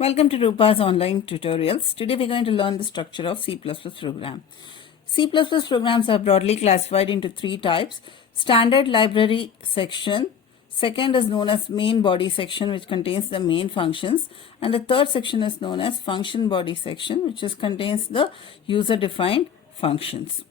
Welcome to Rupa's online tutorials. Today we're going to learn the structure of C++ program. C++ programs are broadly classified into three types. Standard library section. Second is known as main body section, which contains the main functions. And the third section is known as function body section, which contains the user-defined functions.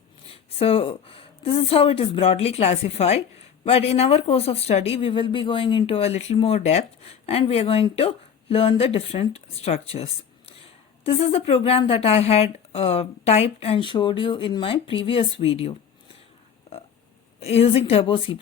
So this is how it is broadly classified. But in our course of study, we will be going into a little more depth and we are going to learn the different structures. This is the program that I had typed and showed you in my previous video using Turbo C++.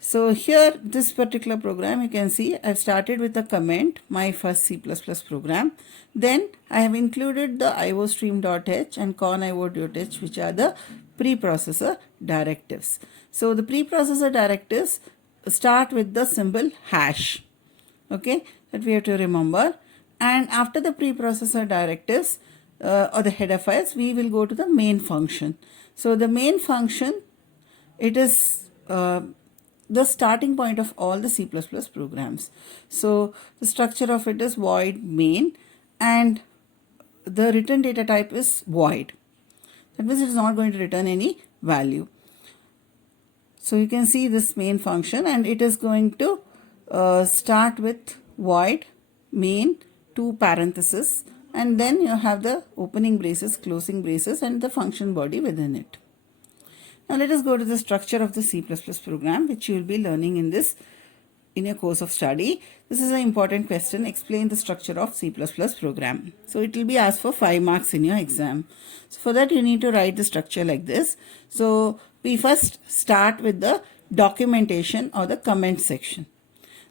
So here, this particular program, you can see I've started with a comment, my first C++ program. Then I have included the iostream.h and conio.h, which are the preprocessor directives. So the preprocessor directives start with the symbol hash, okay, that we have to remember. And after the preprocessor directives or the header files, we will go to the main function. So the main function, it is the starting point of all the C++ programs. So the structure of it is void main and the return data type is void. That means it is not going to return any value. So you can see this main function and it is going to start with void main 2 parentheses and then you have the opening braces, closing braces and the function body within it. Now let us go to the structure of the C++ program, which you will be learning in your course of study. This is an important question. Explain the structure of C++ program. So it will be asked for 5 marks in your exam. So for that you need to write the structure like this. So we first start with the documentation or the comment section.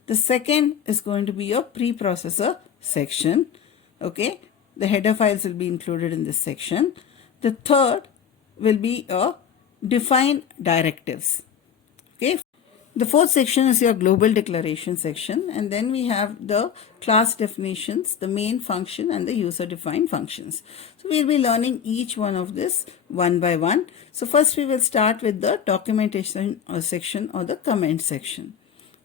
The second is going to be your preprocessor section. Okay, the header files will be included in this section. The third will be a define directives. Okay, the fourth section is your global declaration section, and then we have the class definitions, the main function and the user defined functions. So we'll be learning each one of this one by one. So first we will start with the documentation section or the comment section.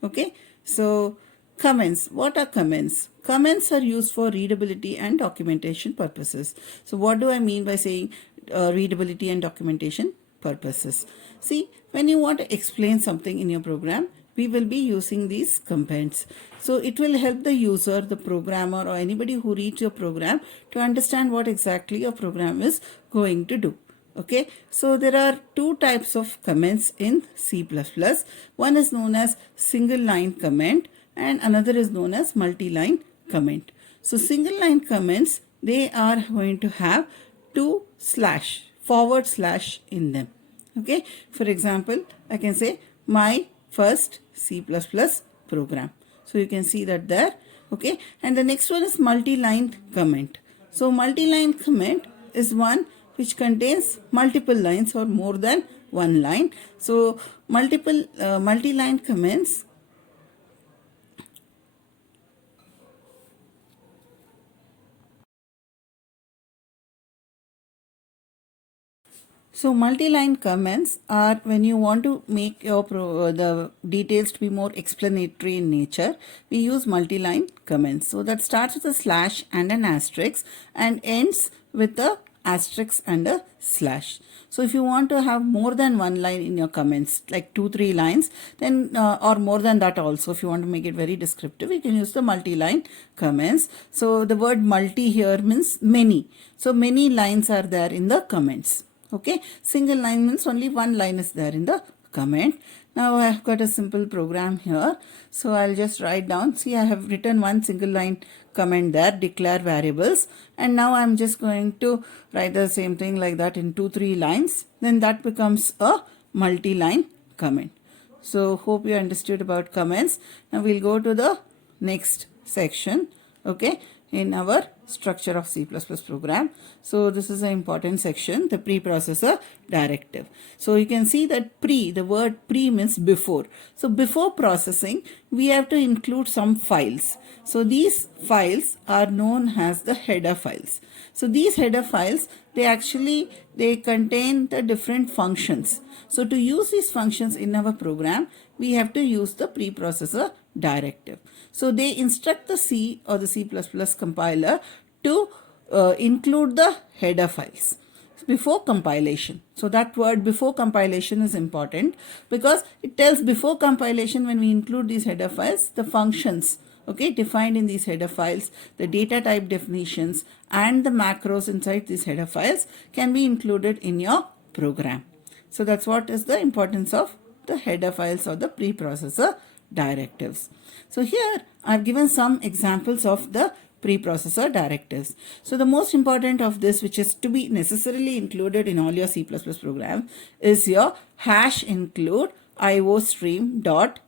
Okay, so comments. What are comments? Comments are used for readability and documentation purposes. So what do I mean by saying readability and documentation purposes? See, when you want to explain something in your program, we will be using these comments. So it will help the user, the programmer or anybody who reads your program to understand what exactly your program is going to do. Okay, so there are two types of comments in C++. One is known as single line comment and another is known as multi-line comment. So single line comments, they are going to have 2 / in them. Okay, for example, I can say my first C++ program. So you can see that there. Okay, and the next one is multi-line comment. So multi-line comment is one which contains multiple lines or more than one line. So multi-line comments So multi-line comments are when you want to make your the details to be more explanatory in nature. We use multi-line comments. So that starts with a slash and an asterisk and ends with a asterisk and a slash. So if you want to have more than one line in your comments, like 2-3 lines, then or more than that also, if you want to make it very descriptive, you can use the multi-line comments. So the word multi here means many. So many lines are there in the comments. Okay, single line means only one line is there in the comment. Now I have got a simple program here. So I'll just write down. See, I have written one single line comment there, declare variables. And now I'm just going to write the same thing like that in 2-3 lines. Then that becomes a multi-line comment. So hope you understood about comments. Now we'll go to the next section. Okay, in our structure of C++ program. So this is an important section, the preprocessor directive. So you can see that the word pre means before. So before processing, we have to include some files. So these files are known as the header files. So these header files, they contain the different functions. So to use these functions in our program, we have to use the preprocessor directive. So they instruct the C or the C++ compiler to include the header files before compilation. So that word before compilation is important because it tells before compilation when we include these header files, the functions defined in these header files, the data type definitions and the macros inside these header files can be included in your program. So that's what is the importance of the header files or the preprocessor directives. So here I've given some examples of the preprocessor directives. So the most important of this, which is to be necessarily included in all your C++ programs, is your hash include iostream.h.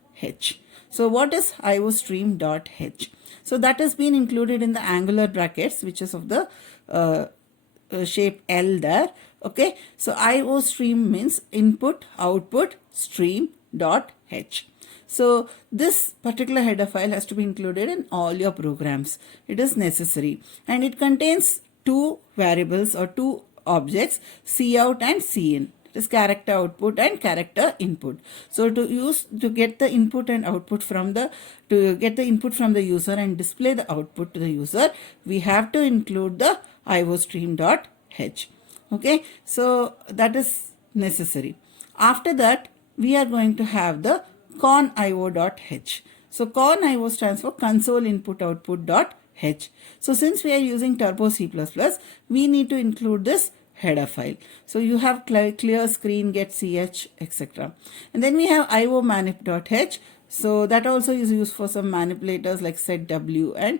So what is iostream.h? So that has been included in the angular brackets, which is of the shape L there. Okay, so iostream means input output stream.h. So this particular header file has to be included in all your programs. It is necessary, and it contains two variables or two objects, cout and cin. It is character output and character input. So to get the input and output from the user and display the output to the user, we have to include the iostream.h. Okay, so that is necessary. After that, we are going to have the conio.h. So conio stands for console input output.h. So since we are using Turbo C++, we need to include this header file. So you have clear screen, get ch, etc. And then we have iomanip.h. So that also is used for some manipulators like setw and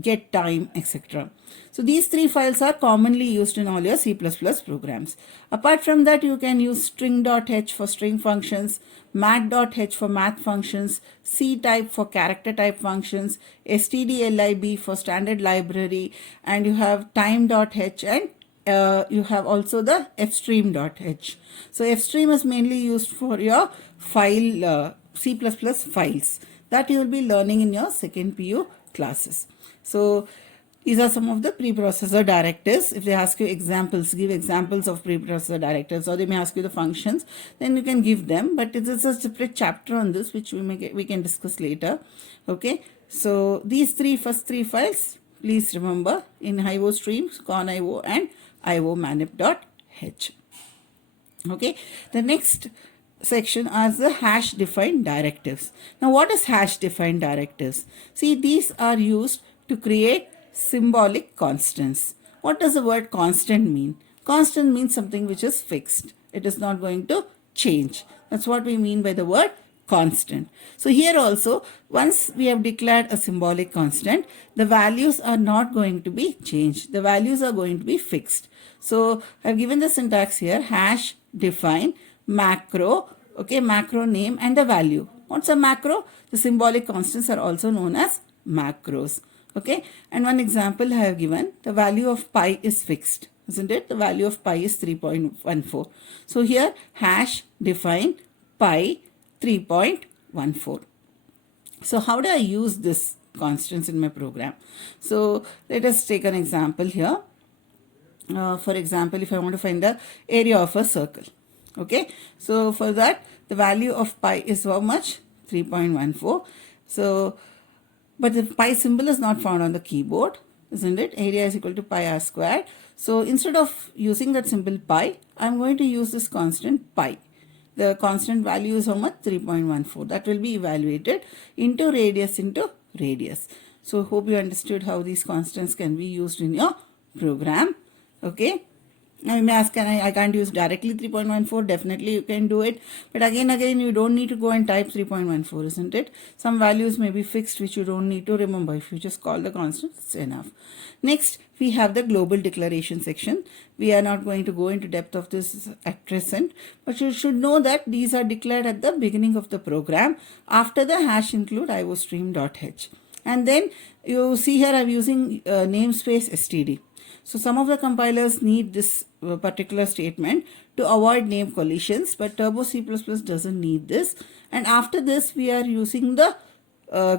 get time, etc. So these three files are commonly used in all your C++ programs. Apart from that, you can use string.h for string functions, mat.h for math functions, ctype for character type functions, stdlib for standard library, and you have time.h, and you have also the fstream.h. So fstream is mainly used for your file C++ files that you will be learning in your second PU classes. So these are some of the preprocessor directives. If they ask you examples, give examples of preprocessor directives, or they may ask you the functions, then you can give them. But it is a separate chapter on this, which we can discuss later. Okay. So these first three files, please remember in iostream, conio, and iomanip.h. Okay. The next section are the hash defined directives. Now what is hash defined directives? See, these are used to create symbolic constants. What does the word constant mean? Constant means something which is fixed. It is not going to change. That's what we mean by the word constant. So here also, once we have declared a symbolic constant, the values are not going to be changed. The values are going to be fixed. So I've given the syntax here: hash define macro, macro name and the value. What's a macro? The symbolic constants are also known as macros. Okay, and one example I have given, the value of pi is fixed, isn't it? The value of pi is 3.14. So here hash define pi 3.14. So how do I use this constants in my program? So let us take an example here. For example, if I want to find the area of a circle. Okay, so for that the value of pi is how much? 3.14. So but the pi symbol is not found on the keyboard, isn't it? Area is equal to pi r squared. So instead of using that symbol pi, I'm going to use this constant pi. The constant value is how much? 3.14. That will be evaluated into radius. So hope you understood how these constants can be used in your program. Okay. Now you may ask, I can't use directly 3.14. Definitely you can do it. But again, you don't need to go and type 3.14, isn't it? Some values may be fixed, which you don't need to remember. If you just call the constant, it's enough. Next, we have the global declaration section. We are not going to go into depth of this at present, but you should know that these are declared at the beginning of the program after the hash include iostream.h. And then you see here I'm using namespace std. So some of the compilers need this particular statement to avoid name collisions, but Turbo C++ doesn't need this. And after this, we are using the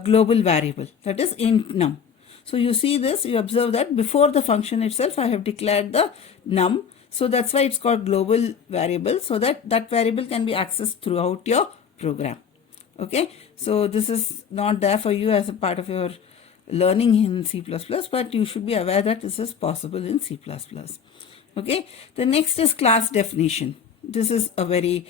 global variable, that is int num. So you see this, you observe that before the function itself, I have declared the num. So that's why it's called global variable, so that that variable can be accessed throughout your program. Okay, so this is not there for you as a part of your learning in C++, but you should be aware that this is possible in C++. Okay, the next is class definition. This is a very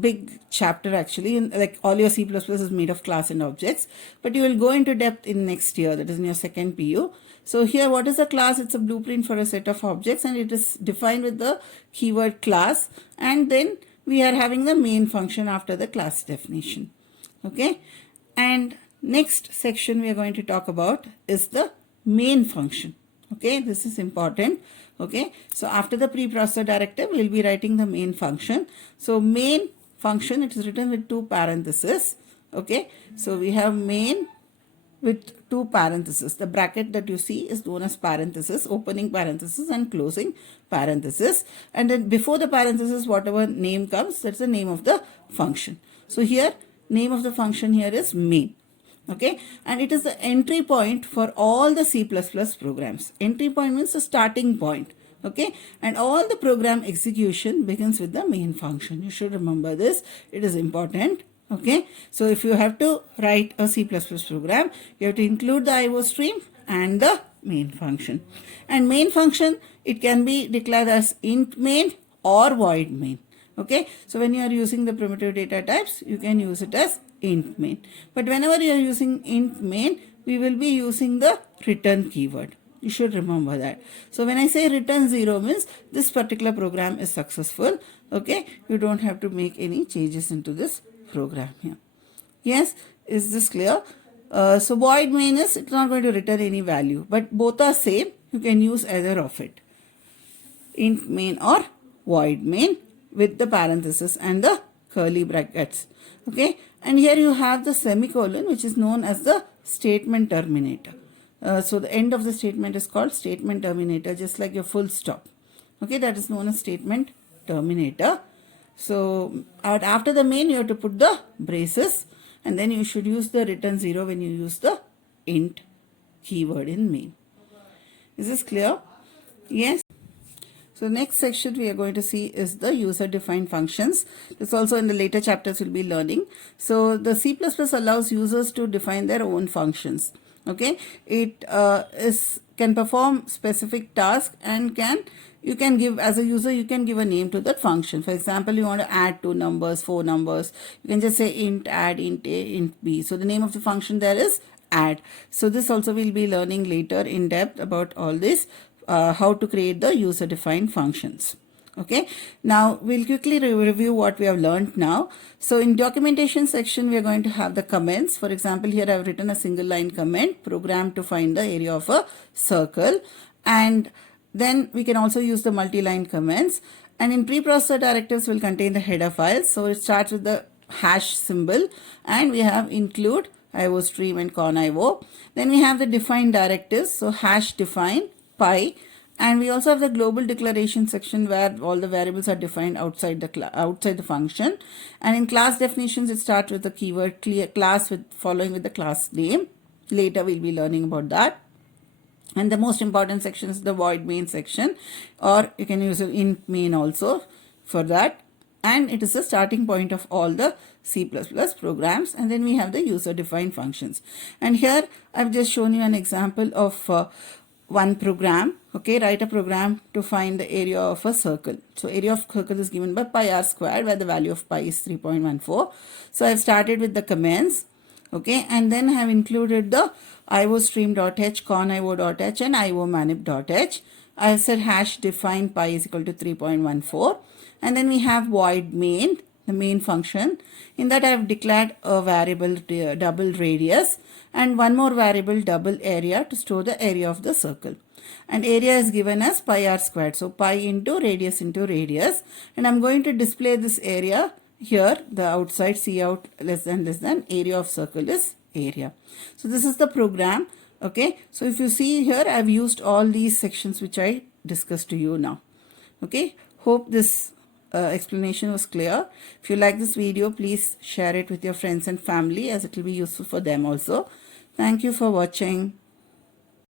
big chapter actually, and like all your C++ is made of class and objects, but you will go into depth in next year, that is in your second PU. So here, what is a class? It's a blueprint for a set of objects, and it is defined with the keyword class, and then we are having the main function after the class definition. Okay, and next section we are going to talk about is the main function. Okay, this is important. Okay, so after the preprocessor directive, we will be writing the main function. So main function, it is written with 2 parentheses. Okay, so we have main with 2 parentheses. The bracket that you see is known as parenthesis, opening parenthesis and closing parenthesis. And then before the parenthesis, whatever name comes, that's the name of the function. So here, name of the function here is main. Okay, and it is the entry point for all the C++ programs. Entry point means the starting point. Okay, and all the program execution begins with the main function. You should remember this. It is important. Okay, so if you have to write a C++ program, you have to include the IO stream and the main function. And main function, it can be declared as int main or void main. Okay, so when you are using the primitive data types, you can use it as int main. But whenever you are using int main, we will be using the return keyword. You should remember that. So when I say return 0 means this particular program is successful. Okay, you don't have to make any changes into this program here. Yes, is this clear? So void main is, it's not going to return any value, but both are same. You can use either of it, int main or void main, with the parenthesis and the curly brackets. Okay, and here you have the semicolon, which is known as the statement terminator. So the end of the statement is called statement terminator, just like your full stop. Okay, that is known as statement terminator. So after the main, you have to put the braces, and then you should use the return 0 when you use the int keyword in main. Is this clear? Yes. So next section we are going to see is the user-defined functions. This also in the later chapters we'll be learning. So the C++ allows users to define their own functions. Okay, it can perform specific tasks and you can give, as a user, you can give a name to that function. For example, you want to add 2 numbers, 4 numbers. You can just say int add, int A, int B. So the name of the function there is add. So this also we'll be learning later in depth about all this, how to create the user-defined functions. Okay, now we'll quickly review what we have learned now. So in documentation section, we are going to have the comments. For example, here I have written a single line comment, program to find the area of a circle. And then we can also use the multi-line comments. And in preprocessor directives will contain the header files. So it starts with the hash symbol, and we have include, IO stream and conio. Then we have the define directives. So hash define, pi. And we also have the global declaration section where all the variables are defined outside the function. And in class definitions, it starts with the keyword class following with the class name. Later we'll be learning about that. And the most important section is the void main section, or you can use int main also for that. And it is the starting point of all the C++ programs. And then we have the user-defined functions. And here I've just shown you an example of one program. Okay, write a program to find the area of a circle. So area of circle is given by pi r squared, where the value of pi is 3.14. So I've started with the commands. Okay, and then I have included the iostream.h, conio.h and iomanip.h. I have said hash define pi is equal to 3.14. And then we have void main, the main function. In that I have declared a variable double radius and one more variable double area to store the area of the circle. And area is given as pi r squared. So pi into radius. And I'm going to display this area here, the outside cout less than area of circle is area. So this is the program. Okay, so if you see here, I've used all these sections which I discussed to you now. Okay, hope this explanation was clear. If you like this video, please share it with your friends and family, as it will be useful for them also. Thank you for watching.